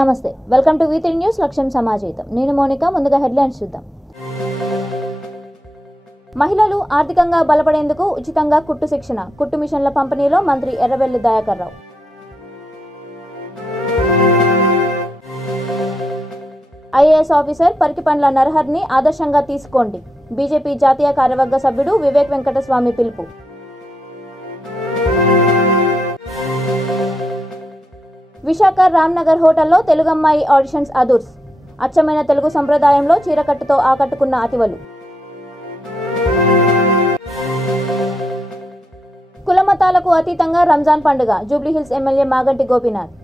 నమస్తే welcome to V3 news లక్ష్యం సమాజేతం నేను మోనికా ముందుగా హెడ్లైన్స్ చూద్దాం మహిళలు ఆర్థికంగా బలపడేందుకు ఉచితంగా కుట్టు శిక్షణ కుట్టు మిషన్ల పంపిణీలో మంత్రి ఎర్రబెల్లి దయాకర్ రావు ఐఏఎస్ ఆఫీసర్ పరికిపండ్ల నరహర్ని ఆదర్శంగా తీసుకోండి బీజేపీ జాతీయ కార్యవర్గ సభ్యుడు వివేక్ వెంకటస్వామి పిలుపు విశాఖ రామ్నగర్ హోటల్లో తెలుగు అమ్మాయి ఆడిషన్స్ అదుర్స్ అచ్చమైన తెలుగు సంప్రదాయంలో చీరకట్టుతో ఆకట్టుకున్న అతివలు కులమతాలకు అతీతంగా రంజాన్ పండుగ జూబ్లీహిల్స్ ఎమ్మెల్యే మాగంటి గోపీనాథ్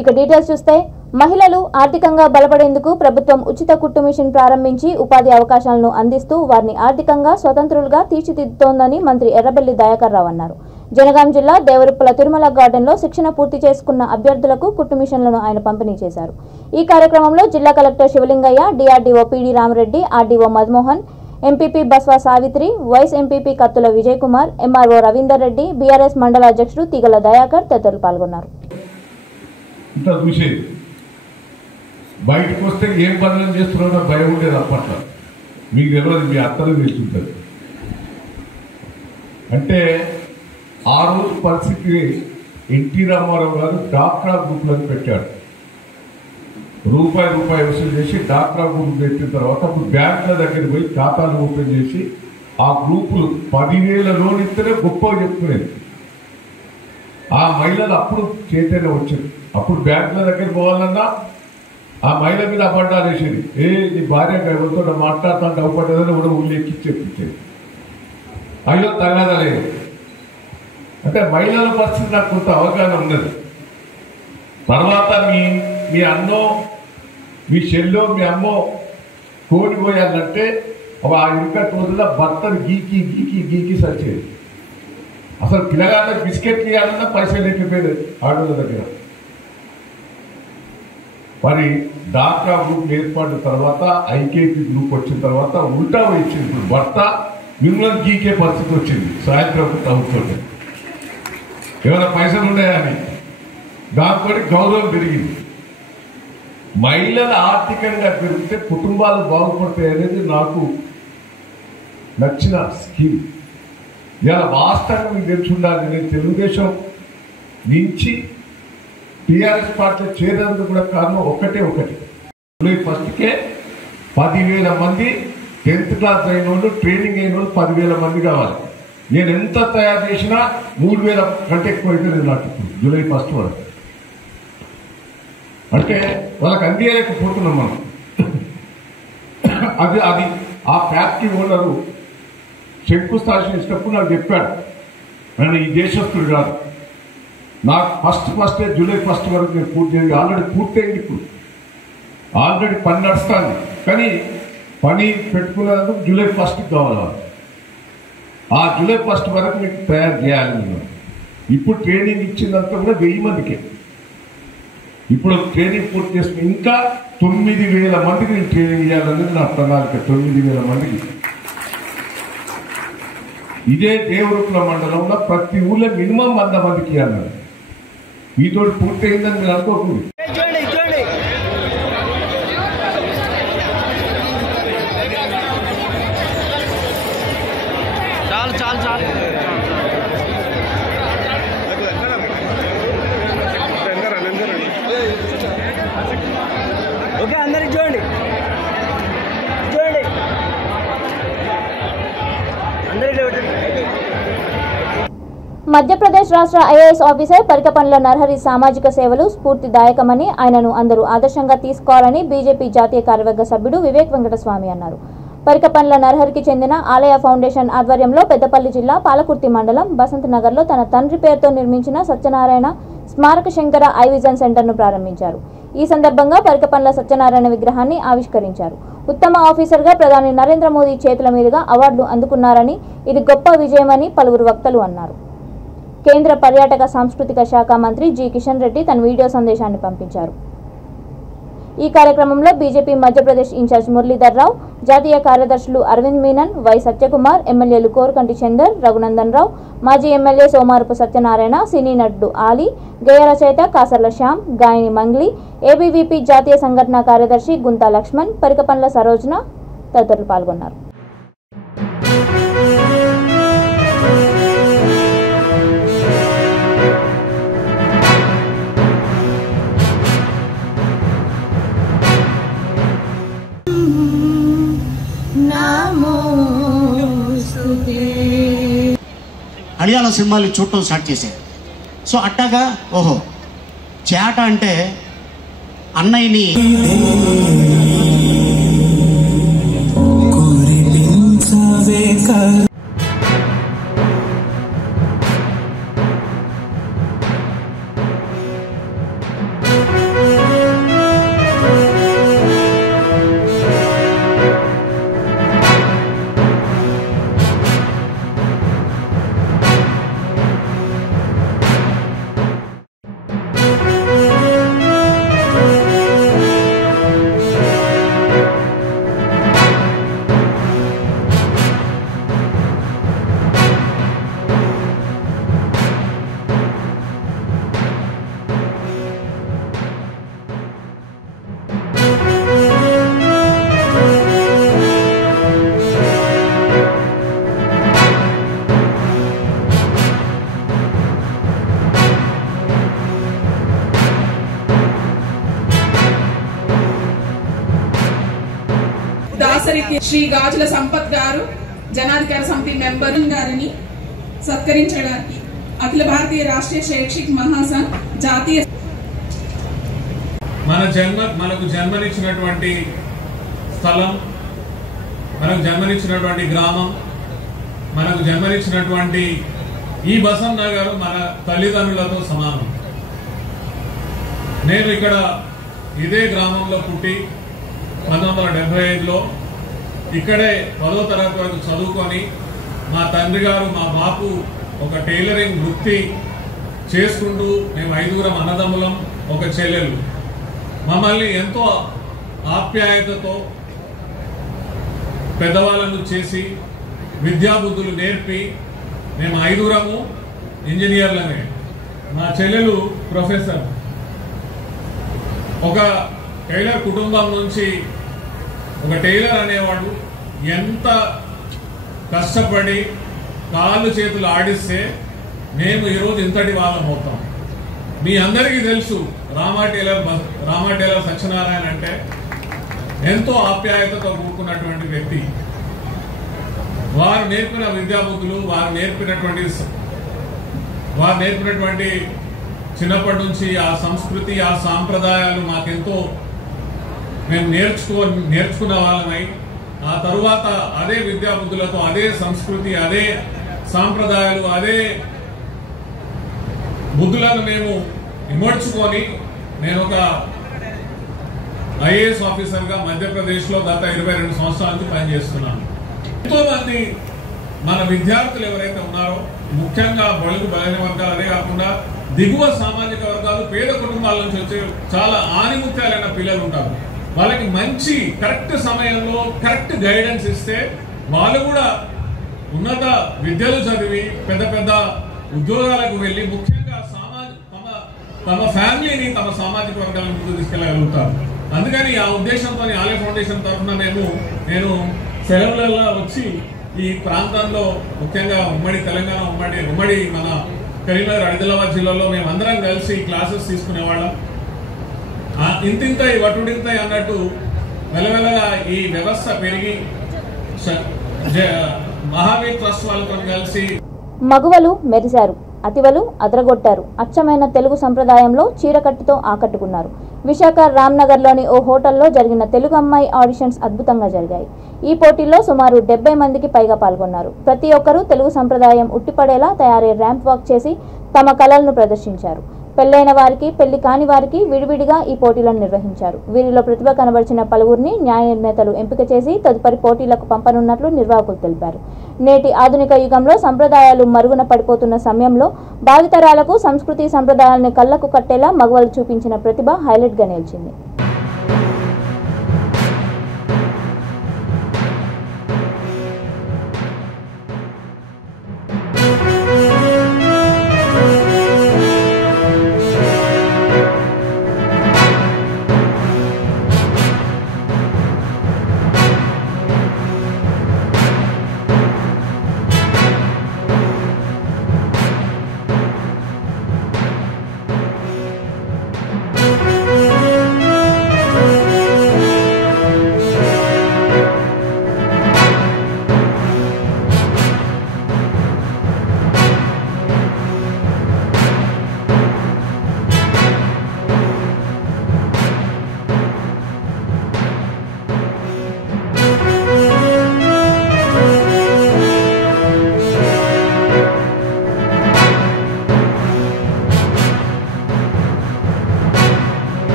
ఇక డీటెయిల్స్ చూస్తే మహిళలు ఆర్థికంగా బలపడేందుకు ప్రభుత్వం ఉచిత కుట్టు మిషన్ ప్రారంభించి ఉపాధి అవకాశాలను అందిస్తూ వారిని ఆర్థికంగా స్వతంత్రులుగా తీర్చిదిద్దుతోందని మంత్రి ఎర్రబెల్లి దయాకర్ రావు అన్నారు. జనగాం జిల్లా దేవరుప్పల తిరుమల గార్డెన్లో శిక్షణ పూర్తి చేసుకున్న అభ్యర్థులకు కుట్టు మిషన్లను ఆయన పంపిణీ చేశారు. ఈ కార్యక్రమంలో జిల్లా collector Shivalingaiah, DRDO PD Rama Reddy, RDO Madhumohan, MPP Baswa Savitri, vice MPP Kattula Vijay Kumar, MRO Ravinder Reddy, BRS మండల అధ్యక్షుడు తీగల దయాకర్ తదితరులు పాల్గొన్నారు. బయటకు వస్తే ఏం పనులు చేస్తున్నారో భయం ఉండేది అప్పట్లో. మీకు తెలియదు, మీ అత్తలు తెలుసుంటారు. అంటే ఆ రోజు పరిస్థితి ఎన్టీ రామారావు గారు డాక్రా గ్రూప్లను పెట్టాడు. రూపాయి వసూలు చేసి డాక్రా గ్రూప్ పెట్టిన తర్వాత అప్పుడు బ్యాంకుల దగ్గర పోయి ఖాతాలు ఓపెన్ చేసి ఆ గ్రూపులు 10,000 లోన్ ఇస్తేనే గొప్పగా చెప్పుకునేది. ఆ మహిళలు అప్పుడు చైతన్యం వచ్చింది. అప్పుడు బ్యాంకుల దగ్గర పోవాలన్నా ఆ మహిళ మీద అబద్ధాలు వేసేది. నీ భార్య ఎవరితో మాట్లాడుతుంటే అవపడ్డదని కూడా ఊళ్ళో ఎక్కించి చెప్పించేది. అయ్యో తగాదా లేదు. అంటే మహిళల పరిస్థితి నాకు కొంత అవగాహన ఉన్నది. తర్వాత మీ అన్నో, మీ చెల్లో, మీ అమ్మో కోడిపోయాలంటే ఆ ఇంకటి రోజుల్లో భర్తను గీకి సచ్చేది. అసలు పిల్లగాళ్ళకి బిస్కెట్లు ఇవ్వాలన్నా పైసలు లేకపోయేది ఆడవాళ్ళ దగ్గర. మరి డాక్రా గ్రూప్ ఏర్పడిన తర్వాత ఐకేపీ గ్రూప్ వచ్చిన తర్వాత ఉల్టా వచ్చింది. ఇప్పుడు భర్త మిమ్మల్ని గీకే పరిస్థితి వచ్చింది. సాయంత్రం తగ్గుతుంది ఏమైనా పైసలు ఉన్నాయని దాంతో గౌరవం పెరిగింది. మహిళలు ఆర్థికంగా పెరిగితే కుటుంబాలు బాగుపడతాయి అనేది నాకు నచ్చిన స్కీమ్. ఇలా వాస్తవంగా మీకు తెలిసి ఉండాలి. నేను తెలుగుదేశం నుంచి టీఆర్ఎస్ పార్టీ చేరేందుకు కూడా కారణం ఒకటి ఫస్ట్కే 10,000 మంది 10th క్లాస్ అయిన వాళ్ళు, ట్రైనింగ్ అయిన వాళ్ళు 10,000 మంది కావాలి. నేను ఎంత తయారు చేసినా 3,000 కంటే ఎక్కువ అయితే నేను నాకు జూలై 1 వరకు. అంటే వాళ్ళకి అందియలేకపోతున్నాం మనం. అది ఆ ఫ్యాక్టరీ ఓనరు శంకుస్థాపన చేసినప్పుడు నాకు చెప్పాడు, నేను ఈ దేశస్తుడు కాదు, నాకు ఫస్ట్ జూలై 1 వరకు నేను పూర్తి చేయాలి. ఆల్రెడీ పూర్తయింది. ఇప్పుడు ఆల్రెడీ పని నడుస్తుంది. కానీ పని పెట్టుకునేందుకు జూలై 1 కావాలి. ఆ జూలై 1 వరకు మీకు తయారు చేయాలి. నేను ఇప్పుడు ట్రైనింగ్ ఇచ్చిందంతా కూడా 1000 మందికే. ఇప్పుడు ట్రైనింగ్ పూర్తి చేసుకుని ఇంకా 9,000 మందికి నేను ట్రైనింగ్ ఇవ్వాలనేది నా ప్రణాళిక. 9,000 మందికి. ఇదే దేవరుప్పల మండలంలో ప్రతి ఊళ్ళో మినిమం 100 మందికి ఇవ్వాలన్నారు. మీతో పూర్తయిందని మీరు అనుకోకూడదు. ఓకే, అందరికి చూడండి మధ్యప్రదేశ్ రాష్ట్ర ఐఏఎస్ ఆఫీసర్ పరికపండ్ల నరహరి సామాజిక సేవలు స్ఫూర్తిదాయకమని, ఆయనను అందరూ ఆదర్శంగా తీసుకోవాలని బీజేపీ జాతీయ కార్యవర్గ సభ్యుడు వివేక్ వెంకటస్వామి అన్నారు. పరికపండ్ల నరహరికి చెందిన ఆలయ ఫౌండేషన్ ఆధ్వర్యంలో పెద్దపల్లి జిల్లా పాలకుర్తి మండలం బసంత్ నగర్లో తన తండ్రి పేరుతో నిర్మించిన సత్యనారాయణ స్మారక శంకర ఐవిజన్ సెంటర్ను ప్రారంభించారు. ఈ సందర్భంగా పరికపండ్ల సత్యనారాయణ విగ్రహాన్ని ఆవిష్కరించారు. ఉత్తమ ఆఫీసర్గా ప్రధాని నరేంద్ర మోదీ చేతుల మీదుగా అవార్డులు అందుకున్నారని, ఇది గొప్ప విజయమని పలువురు వక్తలు అన్నారు. కేంద్ర పర్యాటక సాంస్కృతిక శాఖ మంత్రి జి కిషన్ రెడ్డి తన వీడియో సందేశాన్ని పంపించారు. ఈ కార్యక్రమంలో బీజేపీ మధ్యప్రదేశ్ ఇన్ఛార్జ్ మురళీధర్ రావు, జాతీయ కార్యదర్శులు అరవింద్ మీనన్, వై సత్యకుమార్, ఎమ్మెల్యేలు కోరకంటి చందర్, రఘునందన్ రావు, మాజీ ఎమ్మెల్యే సోమారపు సత్యనారాయణ, సినీ నటుడు ఆలీ, గేయ రచయిత కాసర్ల శ్యామ్, గాయని మంగ్లీ, ఏబీవీపీ జాతీయ సంఘటన కార్యదర్శి గుంతా లక్ష్మణ్, పరికపండ్ల సరోజన తదితరులు పాల్గొన్నారు. అడియాల సినిమాలు చూడటం స్టార్ట్ చేశారు. సో అట్టాగా ఓహో చేట అంటే అన్నయ్యని దాసరికి శ్రీ గాజుల సంపత్ గారు జనాధికార సమితి మెంబర్ గారిని సత్కరించడానికి అఖిల భారతీయ రాష్ట్రీయ శైక్షిక్ మహాసంఘ్ జాతీయ మనకు జన్మనిచ్చినటువంటి స్థలం, మనకు జన్మనిచ్చినటువంటి గ్రామం, మనకు జన్మనిచ్చినటువంటి ఈ బసన్న గారు మన తల్లిదండ్రులతో సమానం. నేను ఇక్కడ ఇదే గ్రామంలో పుట్టి 1975లో ఇక్కడే 10వ తరగతి వరకు చదువుకొని మా తండ్రి గారు మా బాపు ఒక టైలరింగ్ వృత్తి చేసుకుంటూ మేము 5గురం అన్నదమ్ములం, ఒక చెల్లెలు. మమ్మల్ని ఎంతో ఆప్యాయతతో పెద్దవాళ్ళను చేసి విద్యాబుద్ధులు నేర్పి మేము 5గురము ఇంజనీర్లమే. మా చెల్లెలు ప్రొఫెసర్. ఒక టైలర్ కుటుంబం నుంచి ఒక టైలర్ అనేవాడు ఎంత కష్టపడి కాళ్ళు చేతులు ఆడిస్తే మేము ఈరోజు ఇంతటి వాళ్ళం అవుతాం. మీ అందరికీ తెలుసు రామా టైలర్ సత్యనారాయణ అంటే ఎంతో ఆప్యాయతతో కూడుకున్నటువంటి వ్యక్తి. వారు నేర్పిన విద్యాబుద్ధులు, వారు నేర్పినటువంటి చిన్నప్పటి నుంచి ఆ సంస్కృతి, ఆ సాంప్రదాయాలు మాకెంతో మేము నేర్చుకున్న వాళ్ళమై ఆ తరువాత అదే విద్యాబుద్ధులతో, అదే సంస్కృతి, అదే సాంప్రదాయాలు, అదే బుద్ధులను మేము ఇమర్చుకొని నేను ఒక ఐఏఎస్ ఆఫీసర్గా మధ్యప్రదేశ్లో గత 22 సంవత్సరాల నుంచి పనిచేస్తున్నాను. ఎంతో మంది మన విద్యార్థులు ఎవరైతే ఉన్నారో, ముఖ్యంగా బడుగు బలైన వర్గాలు, అదే కాకుండా దిగువ సామాజిక వర్గాలు, పేద కుటుంబాల నుంచి వచ్చే చాలా ఆనిముత్యాలైన పిల్లలు ఉంటారు. వాళ్ళకి మంచి కరెక్ట్ సమయంలో కరెక్ట్ గైడెన్స్ ఇస్తే వాళ్ళు కూడా ఉన్నత విద్యలు చదివి పెద్ద పెద్ద ఉద్యోగాలకు వెళ్ళి ముఖ్యంగా తమ ఫ్యామిలీని, తమ సామాజిక వర్గాలను ముందుకు తీసుకెళ్ళగలుగుతారు. అందుకని ఆ ఉద్దేశంతో ఆలయ ఫౌండేషన్ తరఫున నేను సెలవులలో వచ్చి ఈ ప్రాంతంలో ముఖ్యంగా ఉమ్మడి తెలంగాణ, ఉమ్మడి మన కరీంనగర్, ఆదిలాబాద్ జిల్లాలో మేమందరం కలిసి క్లాసెస్ తీసుకునేవాళ్ళం. ఇంతింతై వటుడింతై అన్నట్టు మెల్లమెల్లగా ఈ వ్యవస్థ పెరిగి మహావీర్ ట్రస్ట్ వాళ్ళతో కలిసి మగువలు మెరిశారు, అతివలు అదరగొట్టారు. అచ్చమైన తెలుగు సంప్రదాయంలో చీరకట్టుతో ఆకట్టుకున్నారు. విశాఖ రామ్నగర్లోని ఓ హోటల్లో జరిగిన తెలుగు అమ్మాయి ఆడిషన్స్ అద్భుతంగా జరిగాయి. ఈ పోటీల్లో సుమారు 70 మందికి పైగా పాల్గొన్నారు. ప్రతి ఒక్కరూ తెలుగు సంప్రదాయం ఉట్టిపడేలా తయారై ర్యాంప్ వాక్ చేసి తమ కళలను ప్రదర్శించారు. పెళ్లైన వారికి, పెళ్లి కాని వారికి విడివిడిగా ఈ పోటీలను నిర్వహించారు. వీరిలో ప్రతిభ కనబరిచిన పలువురిని న్యాయ నిర్ణేతలు ఎంపిక చేసి తదుపరి పోటీలకు పంపనున్నట్లు నిర్వాహకులు తెలిపారు. నేటి ఆధునిక యుగంలో సంప్రదాయాలు మరుగున పడిపోతున్న సమయంలో భావితరాలకు సంస్కృతి సంప్రదాయాలను కళ్లకు కట్టేలా మగవాళ్ళు చూపించిన ప్రతిభ హైలైట్గా నిలిచింది.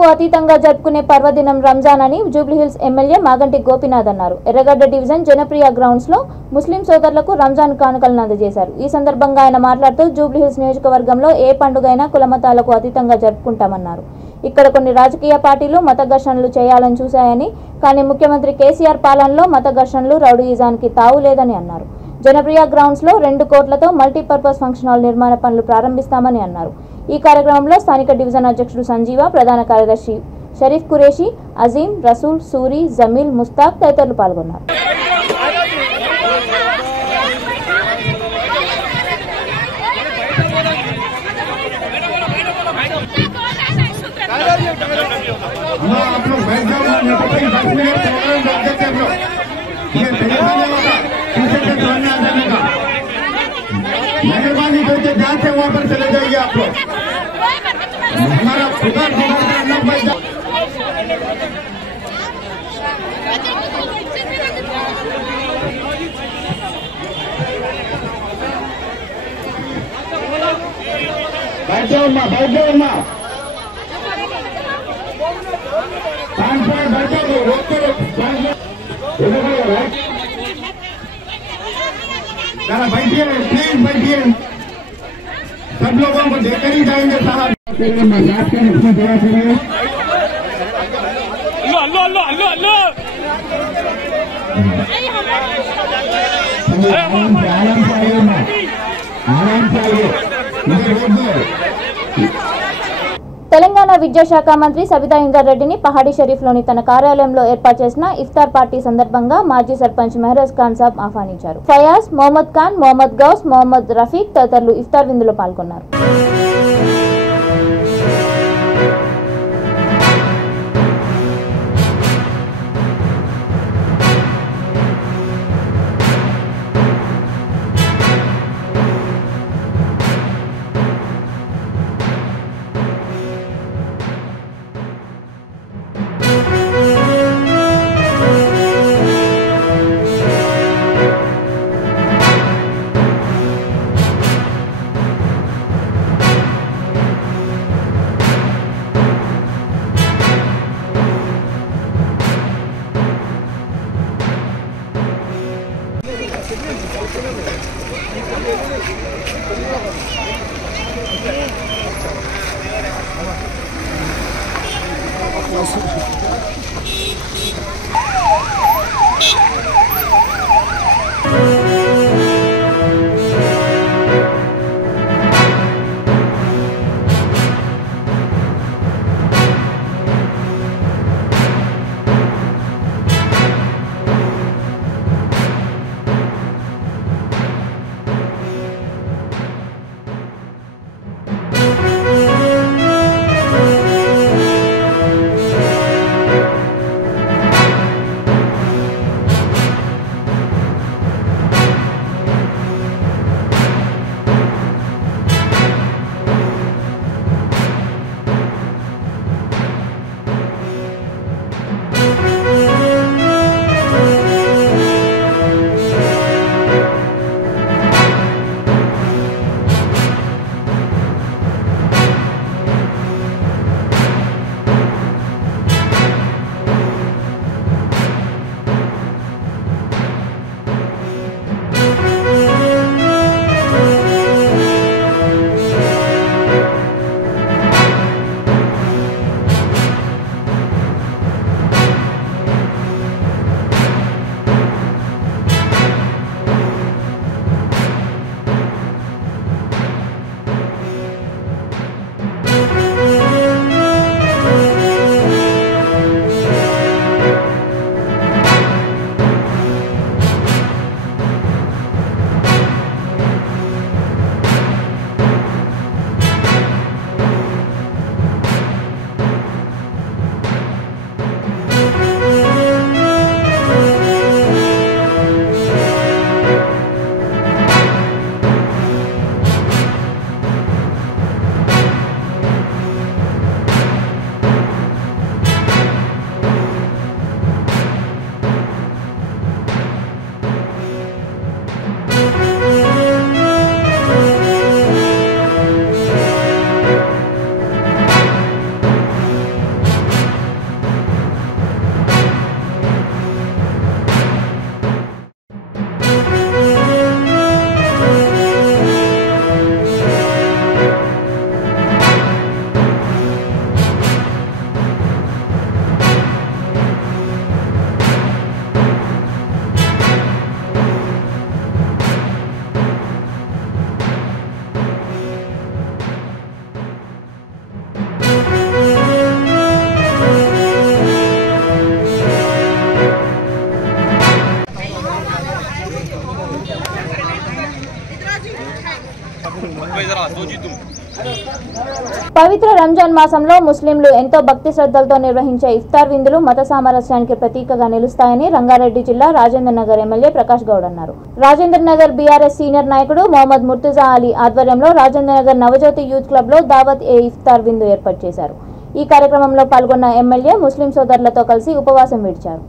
కులాలకు అతీతంగా జరుపుకునే పర్వదినం రంజాన్ అని జూబ్లీహిల్స్ ఎమ్మెల్యే మాగంటి గోపీనాథ్ అన్నారు. ఎర్రగడ్డ డివిజన్ జనప్రియ గ్రౌండ్స్ లో ముస్లిం సోదరులకు రంజాన్ కానుకలను అందజేశారు. ఈ సందర్భంగా ఆయన మాట్లాడుతూ జూబ్లీహిల్స్ నియోజకవర్గంలో ఏ పండుగైనా కులమతాలకు అతీతంగా జరుపుకుంటామన్నారు. ఇక్కడ కొన్ని రాజకీయ పార్టీలు మత ఘర్షణలు చేయాలని చూశాయని, కానీ ముఖ్యమంత్రి కేసీఆర్ పాలనలో మత ఘర్షణలు రౌడీయిజానికి తావు లేదని అన్నారు. జనప్రియ గ్రౌండ్స్ లో 2 కోట్లతో మల్టీపర్పస్ ఫంక్షన్ హాల్ నిర్మాణ పనులు ప్రారంభిస్తామని అన్నారు. ఈ కార్యక్రమంలో స్థానిక డివిజన్ అధ్యక్షుడు సంజీవ, ప్రధాన కార్యదర్శి షరీఫ్ కురేషి, అజీం, రసూల్, సూరి, జమీల్, ముస్తాక్ తదితరులు పాల్గొన్నారు. मेहरबानी करके ध्यान से वहाँ पर चले जाइए आप लोग। हमारा खुदा बैठ जाओ ना, बैठ जाओ ना, बैठ जाओ, रोक करो, बैठिए प्लीज बैठिए, सब लोगों को देकर ही जाएंगे साहब। मजाक के इसमें दया करिए। अल्लाह अल्लाह अल्लाह अल्लाह आराम से आइए ना, आराम से आइए, मुझे रोक दो। తెలంగాణ విద్యాశాఖ మంత్రి సబితా ఇంద్రారెడ్డిని పహాడీ షరీఫ్లోని తన కార్యాలయంలో ఏర్పాటు చేసిన ఇఫ్తార్ పార్టీ సందర్భంగా మాజీ సర్పంచ్ మెహరాజ్ ఖాన్ సాబ్ ఆహ్వానించారు. ఫయాజ్, మొహమ్మద్ ఖాన్, మొహమ్మద్ గౌస్, మొహమ్మద్ రఫీక్ తదితరులు ఇఫ్తార్ విందులో పాల్గొన్నారు. పవిత్ర రంజాన్ మాసంలో ముస్లింలు ఎంతో భక్తి శ్రద్ధలతో నిర్వహించే ఇఫ్తార్ విందులు మత సామరస్యానికి ప్రతీకగా నిలుస్తాయని రంగారెడ్డి జిల్లా రాజేంద్ర నగర్ ఎమ్మెల్యే ప్రకాష్ గౌడ్ అన్నారు. రాజేంద్ర నగర్ బీఆర్ఎస్ సీనియర్ నాయకుడు మొహమ్మద్ ముర్తుజా అలీ ఆధ్వర్యంలో రాజేంద్ర నగర్ నవజ్యోతి యూత్ క్లబ్ లో దావత్ ఏ ఇఫ్తార్ విందు ఏర్పాటు చేశారు. ఈ కార్యక్రమంలో పాల్గొన్న ఎమ్మెల్యే ముస్లిం సోదరులతో కలిసి ఉపవాసం విడిచారు.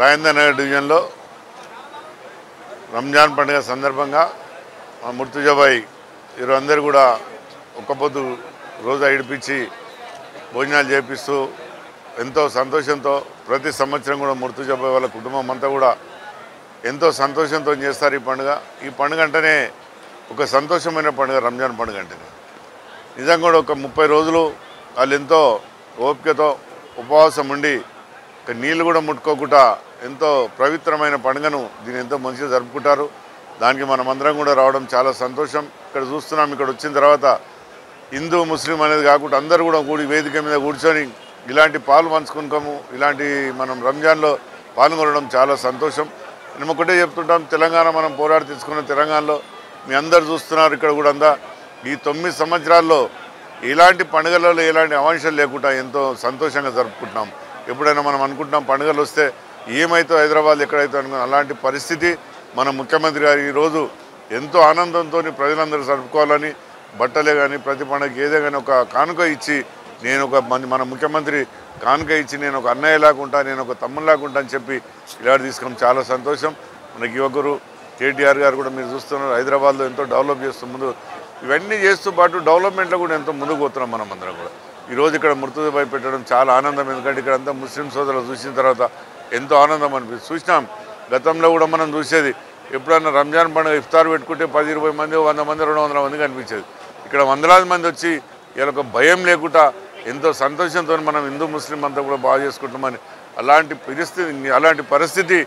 రాజేంద్ర నగర్ డివిజన్లో రంజాన్ పండుగ సందర్భంగా మా ముర్తుజాబాయి వీరందరూ కూడా ఒక్కపోతు రోజా ఇడిపించి భోజనాలు చేపిస్తూ ఎంతో సంతోషంతో ప్రతి సంవత్సరం కూడా ముర్తుజాబాయి వాళ్ళ కుటుంబం అంతా కూడా ఎంతో సంతోషంతో చేస్తారు ఈ పండుగ. ఈ పండుగ అంటేనే ఒక సంతోషమైన పండుగ రంజాన్ పండుగ అంటేనే. నిజంగా కూడా ఒక 30 రోజులు వాళ్ళు ఎంతో ఓపికతో ఉపవాసం ఉండి నీళ్ళు కూడా ముట్టుకోకుండా ఎంతో పవిత్రమైన పండుగను దీన్ని ఎంతో మంచిగా జరుపుకుంటారు. దానికి మనమందరం కూడా రావడం చాలా సంతోషం. ఇక్కడ చూస్తున్నాం, ఇక్కడ వచ్చిన తర్వాత హిందూ ముస్లిం అనేది కాకుండా అందరూ కూడా వేదిక మీద కూర్చొని ఇలాంటి పాలు పంచుకుంటాము. ఇలాంటి మనం రంజాన్లో పాల్గొనడం చాలా సంతోషం. మేము ఒకటే చెప్తుంటాం, తెలంగాణ మనం పోరాడి తీసుకున్న తెలంగాణలో మీ అందరు చూస్తున్నారు. ఇక్కడ కూడా అందా ఈ 9 సంవత్సరాల్లో ఇలాంటి పండుగలలో ఎలాంటి అవాంక్షలు లేకుండా ఎంతో సంతోషంగా జరుపుకుంటున్నాం. ఎప్పుడైనా మనం అనుకుంటున్నాం పండుగలు వస్తే ఏమైతే హైదరాబాద్ ఎక్కడైతే అనుకున్నాం, అలాంటి పరిస్థితి మన ముఖ్యమంత్రి గారు ఈరోజు ఎంతో ఆనందంతో ప్రజలందరూ జరుపుకోవాలని బట్టలే కానీ ప్రతి పండుగకి ఏదే కానీ ఒక కానుక ఇచ్చి నేను ఒక మన ముఖ్యమంత్రి కానుక ఇచ్చి నేను ఒక అన్నయ్యలాగా ఉంటా, నేను ఒక తమ్ముళ్ళలాగా ఉంటా అని చెప్పి ఇలాంటి తీసుకోవడం చాలా సంతోషం. మనకి యువకురు కేటీఆర్ గారు కూడా మీరు చూస్తున్నారు, హైదరాబాద్లో ఎంతో డెవలప్ చేస్తూ ముందు ఇవన్నీ చేస్తూ పాటు డెవలప్మెంట్లో కూడా ఎంతో ముందుకు పోతున్నాం మనం అందరం కూడా. ఈరోజు ఇక్కడ ముర్తుజాబాయి పెట్టడం చాలా ఆనందం. ఎందుకంటే ఇక్కడ అంతా ముస్లిం సోదరులు చూసిన తర్వాత ఎంతో ఆనందం అనిపిస్తుంది. చూసినాం గతంలో కూడా మనం చూసేది, ఎప్పుడన్నా రంజాన్ పండుగ ఇఫ్తార్ పెట్టుకుంటే 10-20 మంది 100 మంది 200 మంది కనిపించేది. ఇక్కడ వందలాది మంది వచ్చి ఇలా ఒక భయం లేకుండా ఎంతో సంతోషంతో మనం హిందూ ముస్లిం అంతా కూడా బాగా చేసుకుంటామని అలాంటి పరిస్థితి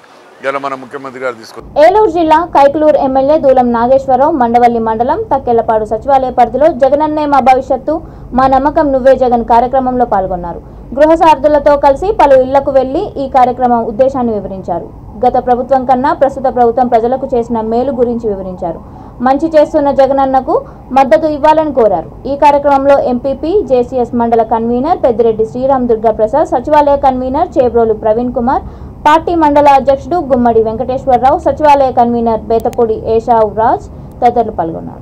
ఇలా మన ముఖ్యమంత్రి గారు తీసుకుంటారు. ఏలూరు జిల్లా కైకలూరు ఎమ్మెల్యే దూలం నాగేశ్వరరావు మండవల్లి మండలం తక్కెళ్లపాడు సచివాలయ పరిధిలో జగనన్నే మా భవిష్యత్తు మా నమ్మకం నువ్వే జగన్ కార్యక్రమంలో పాల్గొన్నారు. గృహ సారథులతో కలిసి పలు ఇళ్లకు వెళ్లి ఈ కార్యక్రమం ఉద్దేశాన్ని వివరించారు. గత ప్రభుత్వం కన్నా ప్రస్తుత ప్రభుత్వం ప్రజలకు చేసిన మేలు గురించి వివరించారు. మంచి చేస్తున్న జగనన్నకు మద్దతు ఇవ్వాలని కోరారు. ఈ కార్యక్రమంలో ఎంపీపీ జేసీఎస్ మండల కన్వీనర్ పెద్దిరెడ్డి శ్రీరామ్ దుర్గా ప్రసాద్, సచివాలయ కన్వీనర్ చేబ్రోలు ప్రవీణ్ కుమార్, పార్టీ మండల అధ్యక్షుడు గుమ్మడి వెంకటేశ్వరరావు, సచివాలయ కన్వీనర్ బేతపూడి ఏషావ్ రాజ్ తదితరులు పాల్గొన్నారు.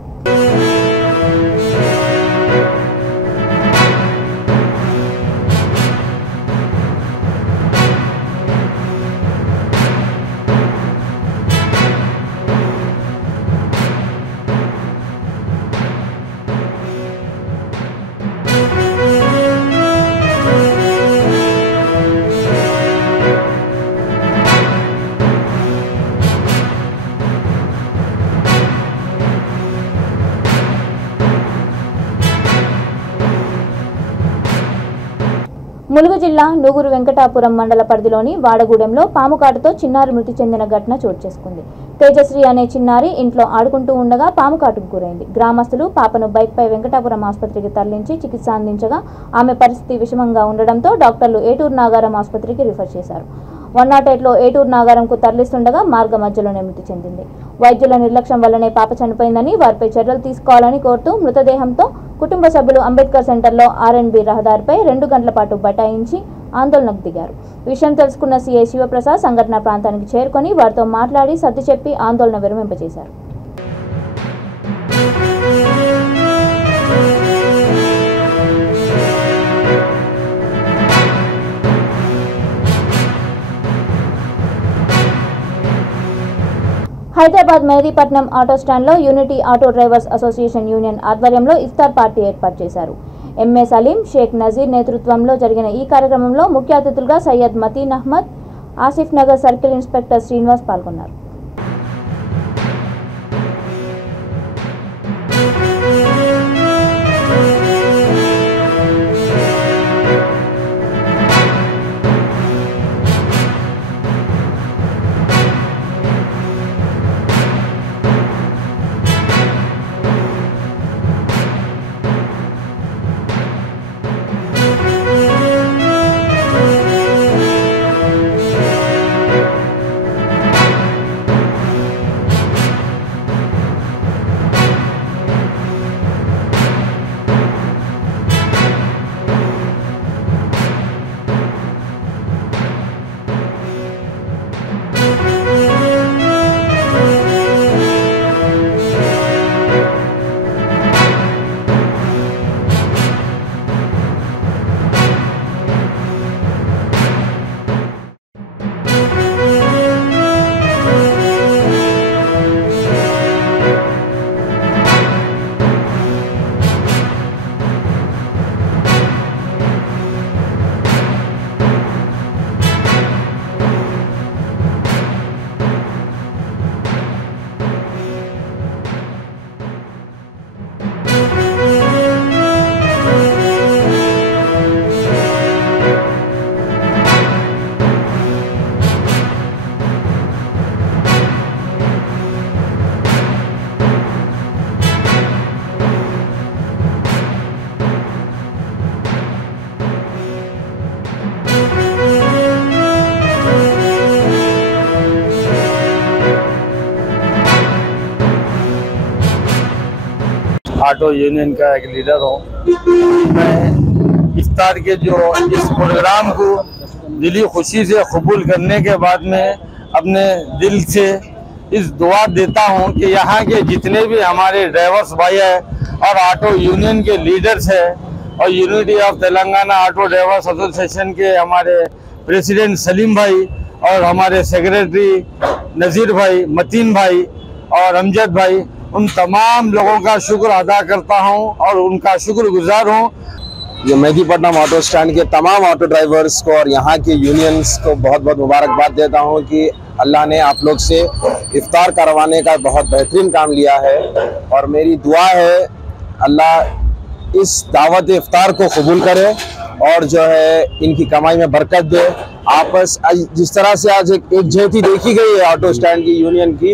ములుగు జిల్లా నూగురు వెంకటాపురం మండల పరిధిలోని వాడగూడెంలో పాము కాటుతో చిన్నారి మృతి చెందిన ఘటన చోటు చేసుకుంది. తేజశ్రీ అనే చిన్నారి ఇంట్లో ఆడుకుంటూ ఉండగా పాము కాటుకు గురైంది. గ్రామస్తులు పాపను బైక్పై వెంకటాపురం ఆసుపత్రికి తరలించి చికిత్స అందించగా ఆమె పరిస్థితి విషమంగా ఉండడంతో డాక్టర్లు ఏటూరు నాగారం ఆసుపత్రికి రిఫర్ చేశారు. 108లో ఏటూరు నాగారంకు తరలిస్తుండగా మార్గ మధ్యలోనే మృతి చెందింది. వైద్యుల నిర్లక్ష్యం వల్లనే పాప చనిపోయిందని వారిపై చర్యలు తీసుకోవాలని కోరుతూ మృతదేహంతో కుటుంబ సభ్యులు అంబేద్కర్ సెంటర్లో R&B రహదారిపై 2 గంటల పాటు బైఠాయించి ఆందోళనకు దిగారు. విషయం తెలుసుకున్న సీఐ శివప్రసాద్ సంఘటనా ప్రాంతానికి చేరుకొని వారితో మాట్లాడి సర్ది చెప్పి ఆందోళన విరమింపజేశారు. హైదరాబాద్ మెహదీపట్నం ఆటో స్టాండ్లో unity auto drivers association union ఆధ్వర్యంలో ఇఫ్తార్ పార్టీ ఏర్పాటు చేశారు. ఎంఏ సలీం, షేక్ నజీర్ నేతృత్వంలో జరిగిన ఈ కార్యక్రమంలో ముఖ్య అతిథులుగా సయ్యద్ మతీన్ అహ్మద్, ఆసిఫ్ నగర్ సర్కిల్ ఇన్స్పెక్టర్ శ్రీనివాస్ పాల్గొన్నారు. ऑटो यूनियन का एक लीडर हूँ। मैं इफ्तार के जो इस प्रोग्राम को दिली खुशी से कबूल करने के बाद में अपने दिल से इस दुआ देता हूँ कि यहाँ के जितने भी हमारे ड्राइवर्स भाई हैं और ऑटो यूनियन के लीडर्स हैं और unity of Telangana auto drivers association के हमारे प्रेसिडेंट सलीम भाई और हमारे सेक्रेटरी नज़ीर भाई, मतीन भाई और अमजद भाई, उन तमाम लोगों का शुक्र अदा करता हूं और उनका शुक्रगुजार हूं। जो मेहदीपट्टनम ऑटो स्टैंड के तमाम ऑटो ड्राइवर्स को और यहाँ के यूनियंस को बहुत बहुत मुबारकबाद देता हूं कि अल्लाह ने आप लोग से इफ्तार करवाने का बहुत बेहतरीन काम लिया है और मेरी दुआ है अल्लाह इस दावत इफ्तार को कबूल करे और जो है इनकी कमाई में बरकत दे। आपस जिस तरह से आज एक एकजुटता देखी गई है ऑटो स्टैंड की यूनियन की,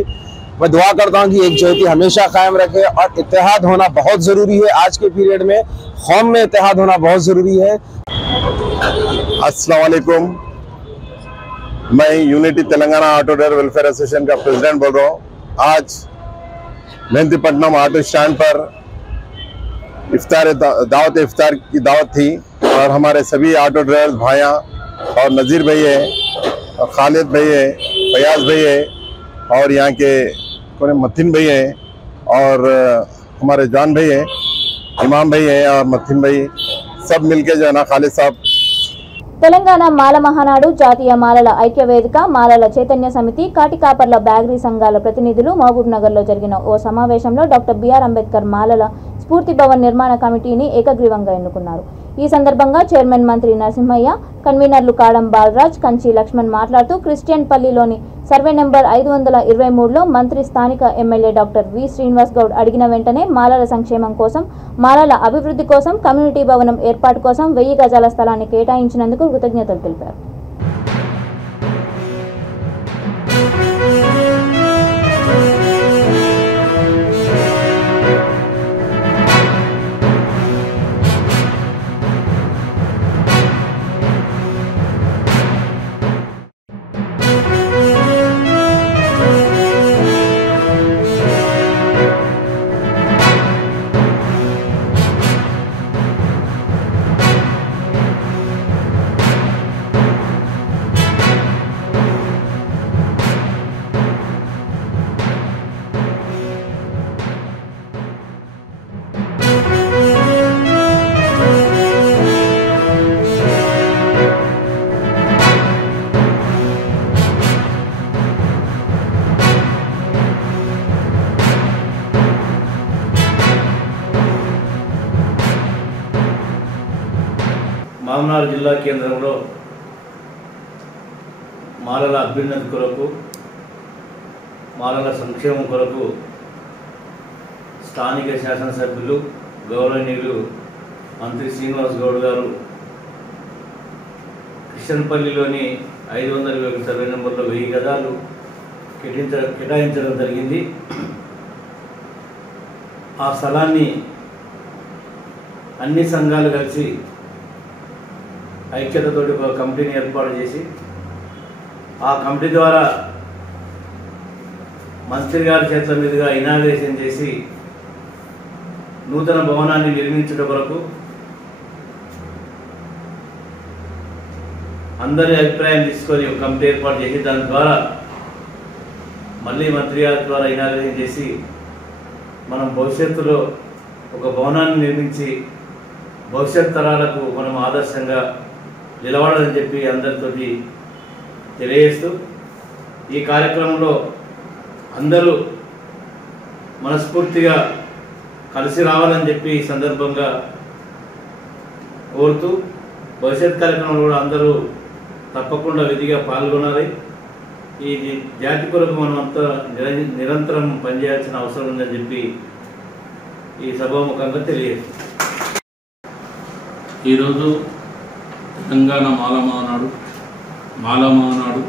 मैं दुआ करता हूं कि एकजुटता हमेशा कायम रखे और इत्तेहाद होना बहुत ज़रूरी है। आज के पीरियड में कौम में इत्तेहाद होना बहुत ज़रूरी है। अस्सलाम वालेकुम, मैं unity Telangana auto driver welfare association का प्रेसिडेंट बोल रहा हूँ। आज मेहदीपट्टनम ऑटो स्टैंड पर दावत इफ्तार की दावत थी और हमारे सभी ऑटो ड्राइवर्स भाइयाँ और नज़ीर भाई है और खालिद भाई है, फयाज भाई है और यहाँ के मतीन भाई है और हमारे जान भाई है, इमाम भाई है और मतीन भाई, सब मिलके जो है ना खालिद साहब। తెలంగాణ మాల మహానాడు, జాతీయ మాలల ఐక్య వేదిక, మాలల చైతన్య సమితి, కాటికాపర్ల బ్యాగరీ సంఘాల ప్రతినిధులు మహబూబ్ నగర్లో జరిగిన ఓ సమావేశంలో డాక్టర్ బిఆర్ అంబేద్కర్ మాలల స్ఫూర్తి భవన్ నిర్మాణ కమిటీని ఏకగ్రీవంగా ఎన్నుకున్నారు. ఈ సందర్భంగా చైర్మన్ మంత్రి నరసింహయ్య, కన్వీనర్లు కాడం బాలరాజ్, కంచి లక్ష్మణ్ మాట్లాడుతూ క్రిస్టియన్ పల్లిలోని సర్వే నెంబర్ 523లో మంత్రి స్థానిక MLA doctor V Srinivas Goud అడిగిన వెంటనే మాలల సంక్షేమం కోసం, మాలల అభివృద్ధి కోసం కమ్యూనిటీ భవనం ఏర్పాటు కోసం 1000 గజాల స్థలాన్ని కేటాయించినందుకు కృతజ్ఞతలు తెలిపారు. మామనార్ జిల్లా కేంద్రంలో మాలల అభ్యున్నతి కొరకు, మాలల సంక్షేమం కొరకు స్థానిక శాసనసభ్యులు గౌరవనీయులు మంత్రి శ్రీనివాస్ గౌడ్ గారు కిషన్పల్లిలోని 520 సర్వే నెంబర్లో 1000 గజాలు కేటాయించడం జరిగింది. ఆ స్థలాన్ని అన్ని సంఘాలు కలిసి ఐక్యతతోటి ఒక కమిటీని ఏర్పాటు చేసి, ఆ కమిటీ ద్వారా మంత్రి గారి చేతుల మీదుగా ఇనాగ్రేషన్ చేసి నూతన భవనాన్ని నిర్మించడం వరకు అందరి అభిప్రాయం తీసుకొని ఒక కమిటీ ఏర్పాటు చేసి, దాని ద్వారా మళ్ళీ మంత్రి గారి ద్వారా ఇనాగ్రేషన్ చేసి మనం భవిష్యత్తులో ఒక భవనాన్ని నిర్మించి భవిష్యత్ తరాలకు మనం ఆదర్శంగా నిలబడాలని చెప్పి అందరితోటి తెలియజేస్తూ, ఈ కార్యక్రమంలో అందరూ మనస్ఫూర్తిగా కలిసి రావాలని చెప్పి ఈ సందర్భంగా కోరుతూ, భవిష్యత్ కార్యక్రమంలో కూడా అందరూ తప్పకుండా విధిగా పాల్గొనాలి. ఈ జాతి కొరకు మనం అంతా నిరంతరం పనిచేయాల్సిన అవసరం ఉందని చెప్పి ఈ సభాముఖంగా తెలియజేస్తుంది. ఈరోజు తెలంగాణ మాల మహానాడు,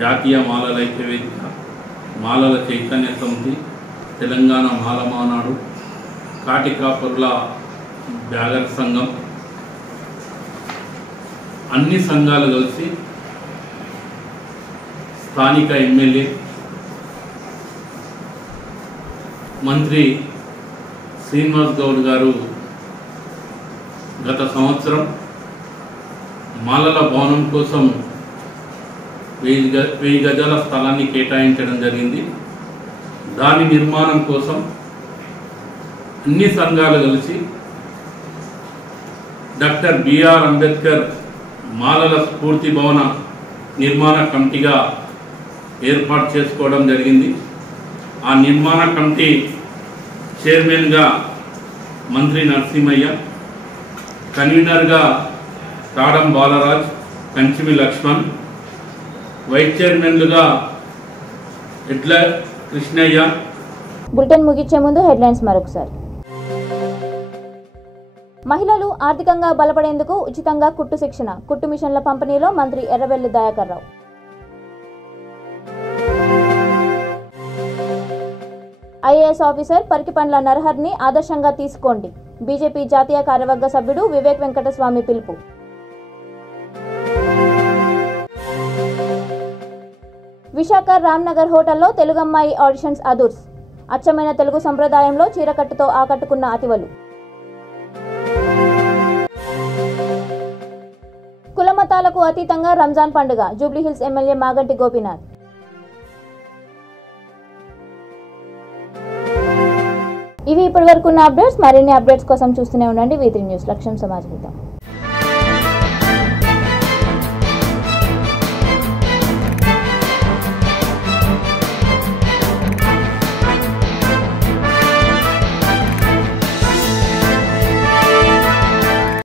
జాతీయ మాలల ఐక్య వేదిక, మాలల చైతన్య సమితి, తెలంగాణ మాల మహానాడు, కాటికాపరుల బ్యాగర్ సంఘం, అన్ని సంఘాలు కలిసి స్థానిక ఎమ్మెల్యే మంత్రి శ్రీనివాస్ గౌడ్ గారు గత సంవత్సరం మాలల భవనం కోసం 1000 గజాల స్థలాన్ని కేటాయించడం జరిగింది. దాని నిర్మాణం కోసం అన్ని సంఘాలు కలిసి డాక్టర్ బిఆర్ అంబేద్కర్ మాలల స్ఫూర్తి భవన నిర్మాణ కమిటీగా ఏర్పాటు చేసుకోవడం జరిగింది. ఆ నిర్మాణ కమిటీ చైర్మన్గా మంత్రి నరసింహయ్య, కన్వీనర్గా కాడం బాలరాజ్, కంచి లక్ష్మణ్, వైస్ చైర్మన్లుగా ఎడ్ల కృష్ణయ్య. బులెటిన్ ముగించే ముందు హెడ్లైన్స్ మరొకసారి. మహిళలు ఆర్థికంగా బలపడేందుకు ఉచితంగా కుట్టు శిక్షణ, కుట్టు మిషన్ల పంపిణీలో మంత్రి ఎర్రబెల్లి దయాకర్ రావు. ఐఏఎస్ ఆఫీసర్ పరికిపండ్ల నరహర్ని ఆదర్శంగా తీసుకోండి, బీజేపీ జాతీయ కార్యవర్గ సభ్యుడు వివేక్ వెంకటస్వామి పిలుపు. విశాఖ రామ్నగర్ హోటల్లో తెలుగమ్మాయి ఆడిషన్స్ అదుర్స్, అచ్చమైన తెలుగు సంప్రదాయంలో చీరకట్టుతో ఆకట్టుకున్న అతివలు. కులమతాలకు అతీతంగా రంజాన్ పండుగ, జూబ్లీహిల్స్ ఎమ్మెల్యే మాగంటి గోపీనాథ్. ఇవి ఇప్పటివరకున్న అప్డేట్స్. మరిన్ని అప్డేట్స్ కోసం చూస్తూనే ఉండండి V3 న్యూస్. లక్ష్యం సమాజ హితం.